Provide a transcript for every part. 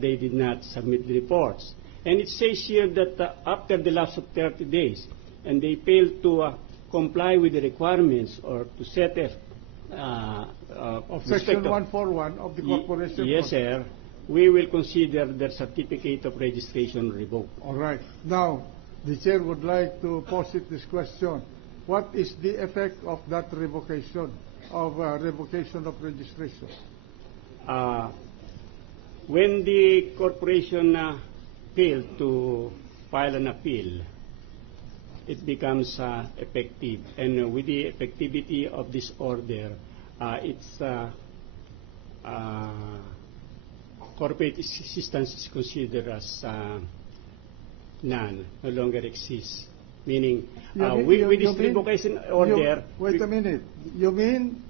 they did not submit the reports. And it says here that after the lapse of 30 days, and they failed to comply with the requirements or to set a of Section 141 of the Corporation Yes, Code. sir. We will consider their certificate of registration revoked. All right. Now, the chair would like to posit this question. What is the effect of that revocation of registration? When the corporation failed to file an appeal, it becomes effective. And with the effectivity of this order, its corporate existence is considered as none, no longer exists. Meaning, with this revocation order... Wait a minute. You mean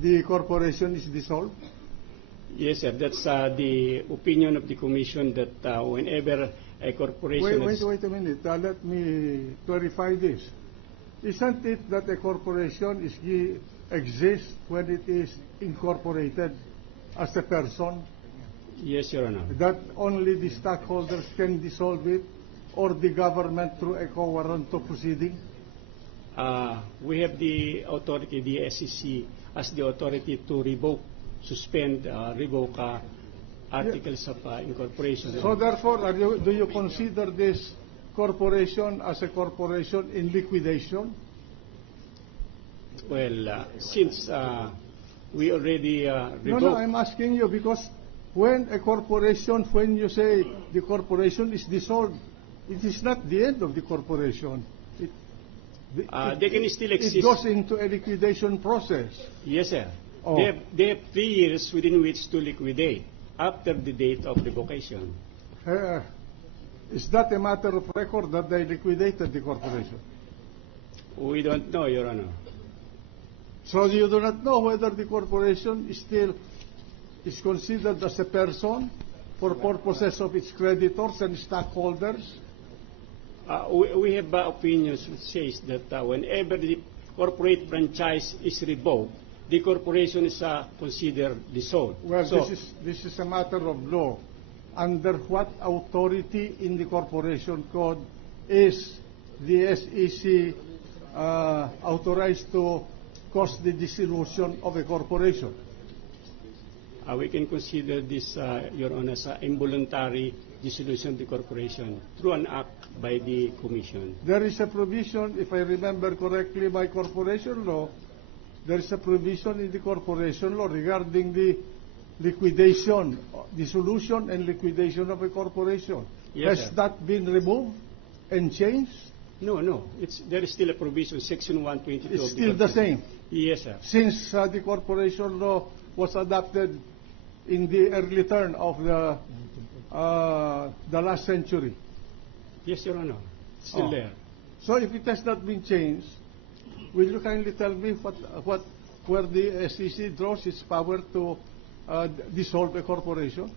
the corporation is dissolved? Yes, sir. That's the opinion of the Commission that whenever a corporation... Wait a minute. Let me clarify this. Isn't it that a corporation exists when it is incorporated as a person? Yes, Your Honor. That only the stockholders can dissolve it, or the government through a quo warranto proceeding? We have the authority, the SEC, as the authority to revoke, suspend, revoke articles of incorporation. So therefore, do you consider this corporation as a corporation in liquidation? Well, since we already revoked... No, I'm asking you because when a corporation, when you say the corporation is dissolved, it is not the end of the corporation. They can still exist. It goes into a liquidation process. Yes, sir. Oh. They have 3 years within which to liquidate after the date of revocation. Is that a matter of record that they liquidated the corporation? We don't know, Your Honor. So you do not know whether the corporation is considered as a person for purposes of its creditors and stockholders? We have opinions which says that whenever the corporate franchise is revoked, the corporation is considered dissolved. Well, so, this is a matter of law. Under what authority in the Corporation Code is the SEC authorized to cause the dissolution of a corporation? We can consider this, Your Honor, as involuntary dissolution of the corporation through an act by the Commission. There is a provision, if I remember correctly, by corporation law, there is a provision in the corporation law regarding the liquidation, dissolution and liquidation of a corporation. Yes, Has sir. that been removed and changed? No. There is still a provision, Section 122. It's still the same. Yes, sir. Since the corporation law was adopted in the early turn of the last century. Yes, Your Honor. It's still there. So if it has not been changed, will you kindly tell me where the SEC draws its power to dissolve a corporation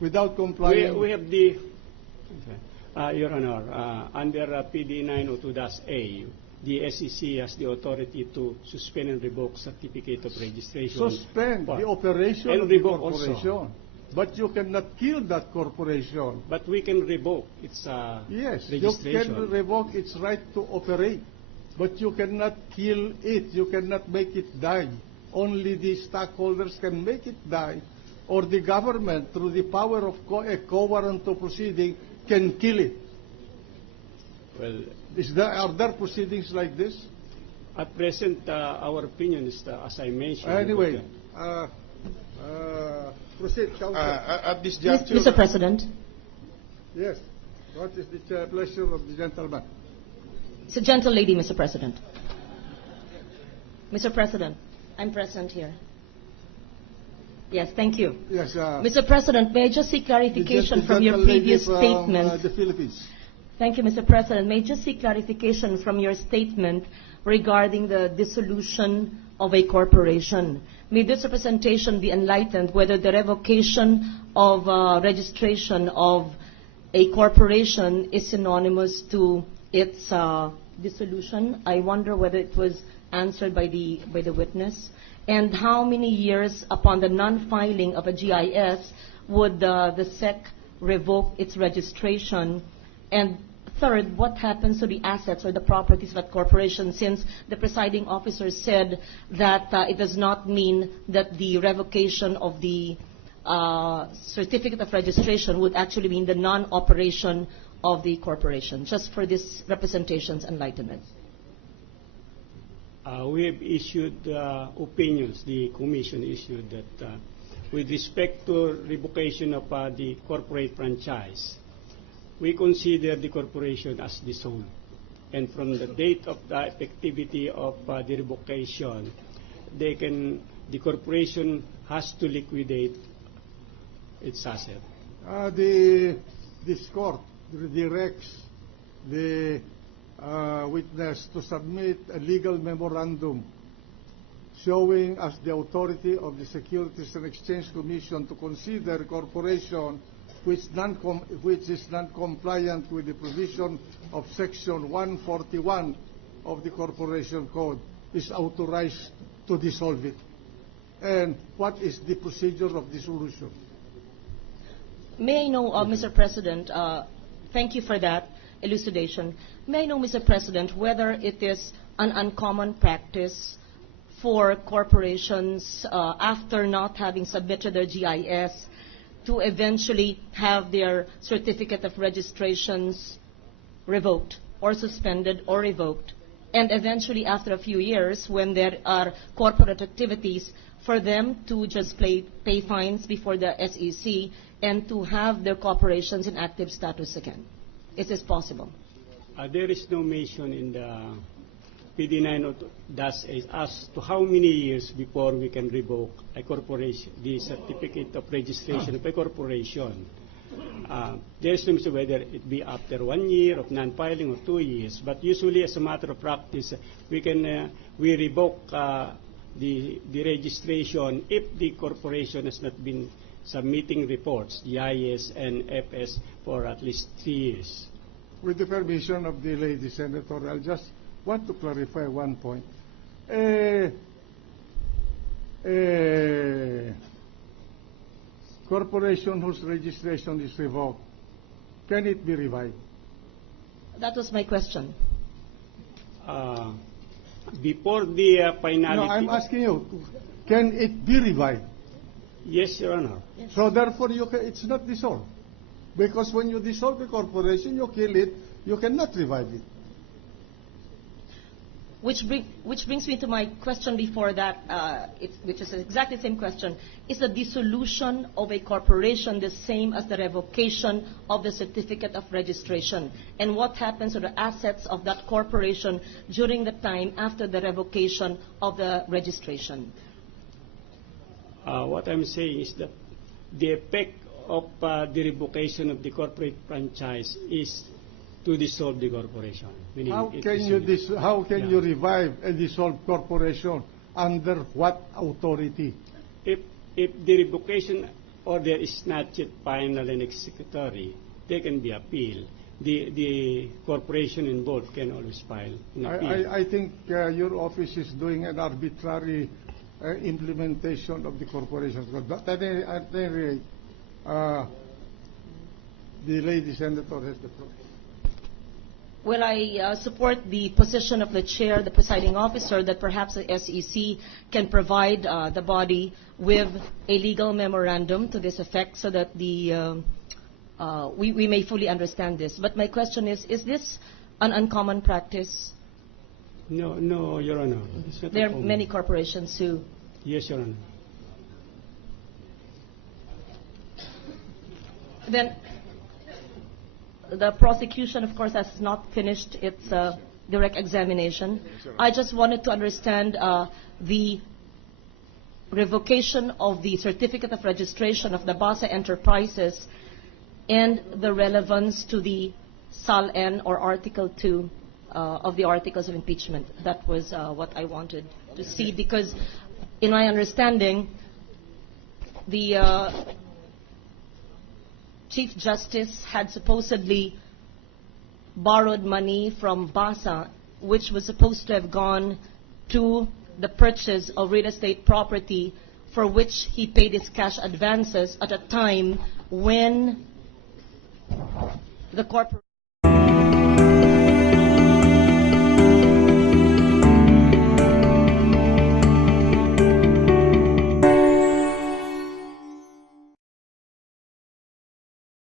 without complying? We have the, Your Honor, under PD 902-A, the SEC has the authority to suspend and revoke certificate of registration. Suspend the operation and of the revoke corporation. also. But you cannot kill that corporation. But we can revoke its Yes, registration. you can revoke its right to operate. But you cannot kill it. You cannot make it die. Only the stockholders can make it die, or the government, through the power of a quo warranto proceeding, can kill it. Well, Are there proceedings like this? at present, our opinion is, as I mentioned. Anyway, proceed, Counsel. At this juncture, Mr. President. Yes. What is the pleasure of the gentleman? It's a gentle lady, Mr. President. Mr. President, I'm present here. Yes, thank you. Yes. Mr. President, may I just seek clarification from your previous statement? The Philippines. Thank you, Mr. President. May I just seek clarification from your statement regarding the dissolution of a corporation? May this representation be enlightened whether the revocation of registration of a corporation is synonymous to its dissolution? I wonder whether it was answered by the witness. And how many years upon the non-filing of a GIS would the SEC revoke its registration? And third, what happens to the assets or the properties of that corporation, since the presiding officer said that it does not mean that the revocation of the certificate of registration would actually mean the non-operation of the corporation? Just for this representation's enlightenment. We have issued opinions, the Commission issued, that with respect to revocation of the corporate franchise, we consider the corporation as dissolved. And from the date of the effectivity of the revocation, the corporation has to liquidate its asset. This court directs the witness to submit a legal memorandum showing as the authority of the Securities and Exchange Commission to consider corporation which is non-compliant with the provision of Section 141 of the Corporation Code is authorized to dissolve it. And what is the procedure of dissolution? May I know, Mr. President, thank you for that elucidation. May I know, Mr. President, whether it is an uncommon practice for corporations, after not having submitted their GIS, to eventually have their certificate of registrations revoked or suspended or revoked, and eventually after a few years, when there are corporate activities, for them to just pay fines before the SEC and to have their corporations in active status again? Is this possible? There is no mention in the PD9 as to how many years before we can revoke a corporation, the certificate of registration of a corporation. There is no mention whether it be after 1 year of non-filing or 2 years, but usually as a matter of practice, we revoke the registration if the corporation has not been submitting reports, GIS and FS, for at least 3 years. With the permission of the lady senator, I'll just want to clarify one point. Corporation whose registration is revoked, can it be revived? That was my question. Before the finality... No, I'm asking you, can it be revived? Yes, Your Honor. Yes. So therefore, it's not dissolved. Because when you dissolve the corporation, you kill it, you cannot revive it. Which brings me to my question before that, which is exactly the same question. Is the dissolution of a corporation the same as the revocation of the certificate of registration? And what happens to the assets of that corporation during the time after the revocation of the registration? What I'm saying is that the effect of the revocation of the corporate franchise is to dissolve the corporation. How can you revive a dissolved corporation? Under what authority? If the revocation order is not yet final and executory, they can be appealed. The corporation involved can always file an appeal. I think your office is doing an arbitrary implementation of the corporation code. But at any rate, the lady senator has the floor. Well, I support the position of the chair, the presiding officer, that perhaps the SEC can provide the body with a legal memorandum to this effect so that we may fully understand this. But my question is this an uncommon practice? No, Your Honor. There are many corporations who... Yes, Your Honor. Then the prosecution, of course, has not finished its direct examination. I just wanted to understand the revocation of the certificate of registration of the Basa Enterprises and the relevance to the Sal N or Article 2 of the Articles of Impeachment. That was what I wanted to see, because in my understanding, the Chief Justice had supposedly borrowed money from Basa, which was supposed to have gone to the purchase of real estate property for which he paid his cash advances at a time when the corporation